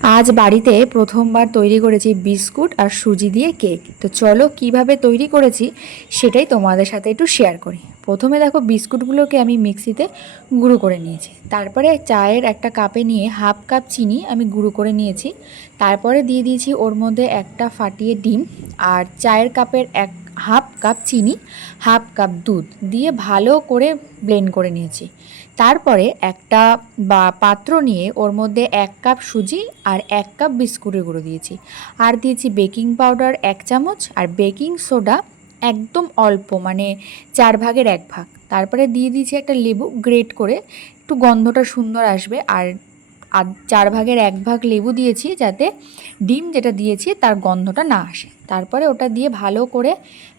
আজ বাড়িতে প্রথমবার তৈরি করেছি বিস্কুট আর সুজি দিয়ে কেক। তো চলো কিভাবে তৈরি করেছি সেটাই তোমাদের সাথে একটু শেয়ার করি। প্রথমে দেখো বিস্কুটগুলোকে আমি মিক্সিতে গুঁড়ো করে নিয়েছি। তারপরে চায়ের একটা কাপে নিয়ে হাফ কাপ চিনি আমি গুঁড়ো করে নিয়েছি। তারপরে দিয়ে দিয়েছি ওর মধ্যে একটা ফাটিয়ে ডিম, আর চায়ের কাপের হাফ কাপ চিনি, হাফ কাপ দুধ দিয়ে ভালো করে ব্লেন্ড করে নিয়েছি। তারপরে একটা পাত্র নিয়ে ওর মধ্যে 1 কাপ সুজি আর 1 কাপ বিস্কুটের গুঁড়ো দিয়েছি, আর দিয়েছি বেকিং পাউডার 1 চামচ আর বেকিং সোডা একদম অল্প, মানে 1/4 ভাগ। তারপরে দিয়ে দিয়েছি একটা লেবু গ্রেট করে, একটু গন্ধটা সুন্দর আসবে। আর 1/4 ভাগ লেবু দিয়েছি যাতে ডিম যেটা দিয়েছি তার গন্ধটা না আসে। তারপরে ওটা দিয়ে ভালো করে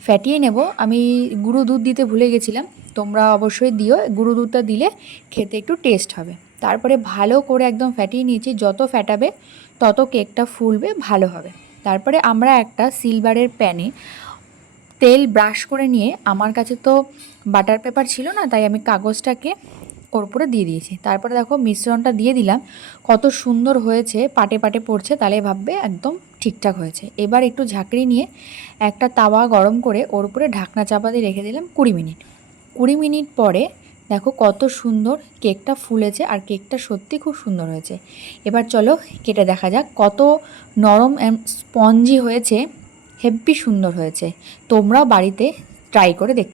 ফ্যাটিয়ে নেব। আমি গুঁড়ো দুধ দিতে ভুলে গেছিলাম, তোমরা অবশ্যই দিও, গুঁড়ো দুধটা দিলে খেতে একটু টেস্ট হবে। তারপরে ভালো করে একদম ফ্যাটিয়ে নিয়েছি, যত ফ্যাটাবে তত কেকটা ফুলবে ভালো হবে। তারপরে আমরা একটা সিলভারের প্যানে তেল ব্রাশ করে নিয়ে, আমার কাছে তো বাটার পেপার ছিল না তাই আমি কাগজটাকে ওর উপরে দিয়ে দিয়েছি। তারপরে দেখো মিশ্রণটা দিয়ে দিলাম, কত সুন্দর হয়েছে, পাটে পাটে পড়ছে, তাহলে ভাববে একদম ঠিকঠাক হয়েছে। এবার একটু ঝাঁকড়ি নিয়ে একটা তাওয়া গরম করে ওর উপরে ঢাকনা চাপা দিয়ে রেখে দিলাম 20 মিনিট। 20 মিনিট পরে দেখো কত সুন্দর কেকটা ফুলেছে, আর কেকটা সত্যি খুব সুন্দর হয়েছে। এবার চলো কেটে দেখা যাক, কত নরম স্পঞ্জি হয়েছে, হেব্বি সুন্দর হয়েছে। তোমরাও বাড়িতে ট্রাই করে দেখ।